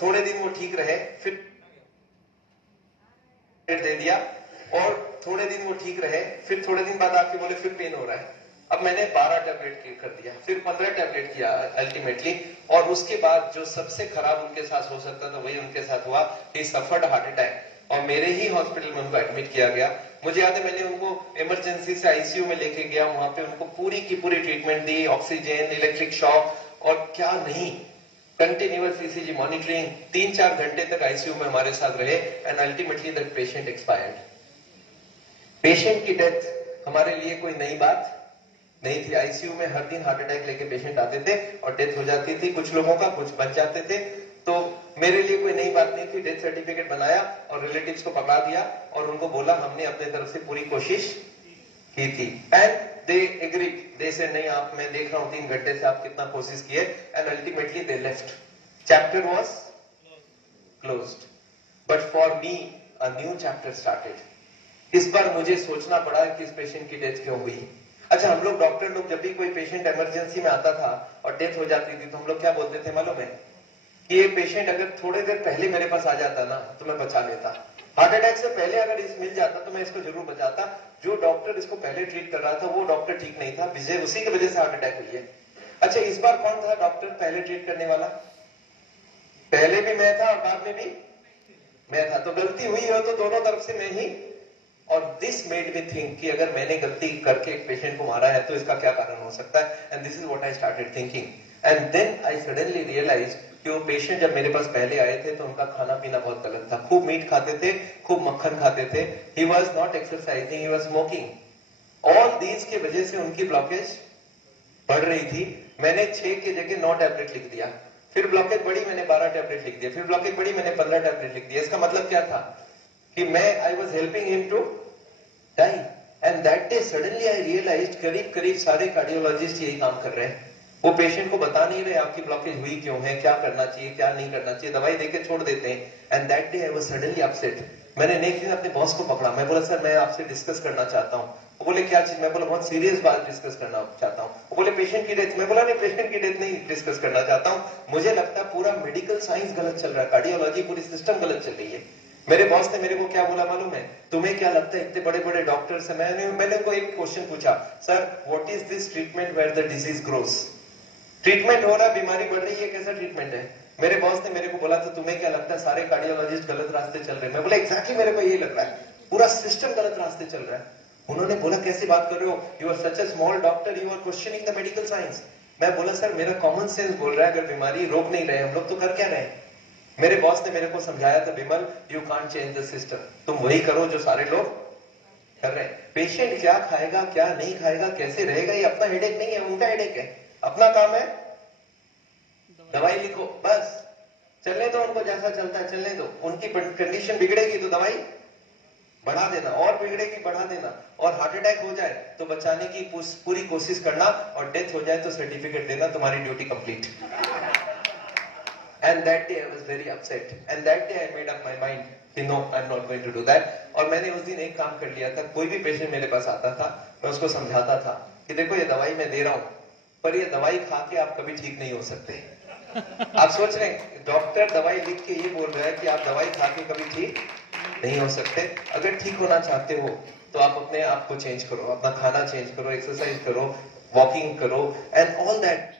थोड़े दिन वो ठीक रहे, फिर दे दिया, और थोड़े दिन वो ठीक रहे, फिर थोड़े दिन बाद आके बोले फिर पेन हो रहा है। अब मैंने 12 टैबलेट कर दिया, फिर 15 टैबलेट किया अल्टीमेटली, और उसके बाद जो सबसे खराब उनके साथ हो सकता था वही उनके साथ हुआ। ही सफर्ड हार्ट अटैक, और मेरे ही हॉस्पिटल में उनको एडमिट किया गया। मुझे याद है मैंने उनको इमरजेंसी से आईसीयू में लेके गया, वहां पे उनको पूरी की पूरी ट्रीटमेंट दी, ऑक्सीजन, इलेक्ट्रिक शॉक और क्या नहीं, कंटिन्यूअस ईसीजी मॉनिटरिंग, 3-4 घंटे तक आईसीयू में हमारे साथ रहे, and ultimately that patient expired. Patient की डेथ हमारे लिए कोई नई बात नहीं थी। आईसीयू में हर दिन हार्ट अटैक लेके पेशेंट आते थे और डेथ हो जाती थी, कुछ लोगों का, कुछ बच जाते थे। तो मेरे लिए कोई नई बात नहीं थी। डेथ सर्टिफिकेट बनाया और रिलेटिव्स को पकड़ा दिया और उनको बोला हमने अपने तरफ से पूरी कोशिश की थी, एंड दे एग्रीड। दे से नहीं, आप, मैं देख रहा हूं 3 घंटे से आप कितना कोशिश किए, and ultimately they left. Chapter was closed, but for me a new chapter started. इस बार मुझे सोचना पड़ा कि इस पेशेंट की डेथ क्यों हुई। अच्छा, हम लोग डॉक्टर लोग जब भी कोई पेशेंट इमरजेंसी में आता था और डेथ हो जाती थी तो हम लोग क्या बोलते थे मालूम है, कि ये पेशेंट अगर थोड़ी देर पहले मेरे पास आ जाता ना तो मैं बचा लेता। हार्ट अटैक से पहले अगर इस मिल जाता तो मैं इसको जरूर बचाता। जो डॉक्टर इसको पहले ट्रीट कर रहा था वो डॉक्टर ठीक नहीं था, उसी की वजह से हार्ट अटैक हुई है। अच्छा, इस बार कौन था डॉक्टर पहले ट्रीट करने वाला? पहले भी मैं था और बाद में भी मैं था, तो गलती हुई हो तो दोनों तरफ से मैं ही। और दिस मेड मी थिंक कि अगर मैंने गलती करके एक पेशेंट को मारा है तो इसका क्या कारण हो सकता है, and this is what I started thinking. And then I suddenly realise कि वो पेशेंट जब मेरे पास पहले आए थे तो उनका खाना पीना बहुत गलत था। खूब मीट खाते थे, खूब मक्खन खाते थे, he was not exercising, he was smoking. All these की वजह से उनकी ब्लॉकेज बढ़ रही थी। मैंने 6 की जगह 9 टैबलेट लिख दिया, फिर ब्लॉकेज बढ़ी, मैंने 12 टैबलेट लिख दिया, फिर ब्लॉकेज बढ़ी, मैंने 15 टैबलेट लिख दिया। इसका मतलब क्या था कि मैं I was helping him to die, and that day suddenly I realised करीब करीब सारे कार्डियोलॉजिस्ट यही काम कर रहे हैं। वो पेशेंट को बता नहीं रहे आपकी ब्लॉकेज हुई क्यों है, क्या करना चाहिए, क्या नहीं करना चाहिए, दवाई देके छोड़ देते हैं। And that day I was suddenly upset. मैंने नेक्स्ट दिन अपने बॉस को पकड़ा, मैं बोला सर मैं आपसे डिस्कस करना चाहता हूँ। वो बोले क्या चीज? मैं बोला बहुत सीरियस बात डिस्कस करना चाहता हूँ। वो बोले पेशेंट की डेथ। मैं बोला नहीं, पेशेंट की डेथ नहीं डिस्कस करना चाहता हूँ, मुझे लगता है पूरा मेडिकल साइंस गलत चल रहा है, कार्डियोलॉजी पूरी सिस्टम गलत चल रही है। मेरे बॉस ने मेरे को क्या बोला मालूम है, तुम्हें क्या लगता है इतने बड़े बड़े डॉक्टर्स हैं। मैंने उनको एक क्वेश्चन पूछा, sir what is this treatment where the disease grows? Treatment हो रहा है, बीमारी बढ़ रही है, कैसा ट्रीटमेंट है? मेरे बॉस ने मेरे को बोला था तुम्हें क्या लगता है सारे कार्डियोलॉजिस्ट गलत रास्ते चल रहे हैं? मैं बोला एग्जैक्टली मेरे को यही लग रहा है, पूरा सिस्टम गलत रास्ते चल रहा है। उन्होंने बोला कैसी बात कर रहे हो, you are such a small doctor, you are questioning the medical science. मैं बोला सर मेरा कॉमन सेंस बोल रहा है अगर बीमारी रोक नहीं रहे हम लोग तो कर क्या रहे हैं? मेरे बॉस ने मेरे को समझाया था, Vimal you can't change the system, तुम वही करो जो सारे लोग कर रहे हैं। पेशेंट क्या खाएगा, क्या नहीं खाएगा, कैसे रहेगा, ये अपना हेडेक नहीं है, उनका हेडेक है। अपना काम है दवाई लिखो, बस चलने दो उनको, जैसा चलता है चलने दो। उनकी कंडीशन बिगड़ेगी तो दवाई बढ़ा देना, और बिगड़ेगी बढ़ा देना, और हार्ट अटैक हो जाए तो बचाने की पूरी कोशिश करना, और डेथ हो जाए तो सर्टिफिकेट देना, तुम्हारी duty complete. And that day I was very upset. And that day I made up my mind कि no, I'm not going to do that. और मैंने उस दिन एक काम कर लिया था, कोई भी पेशेंट मेरे पास आता था मैं उसको समझाता था कि देखो ये दवाई मैं दे रहा हूँ, पर ये दवाई खा के आप कभी ठीक नहीं हो सकते। आप सोच रहे हैं डॉक्टर दवाई लिख के ये बोल रहा है कि आप दवाई खा के कभी ठीक नहीं हो सकते। अगर ठीक होना चाहते हो तो आप अपने आप को चेंज करो, अपना खाना चेंज करो, एक्सरसाइज करो, वॉकिंग करो, एंड ऑल दैट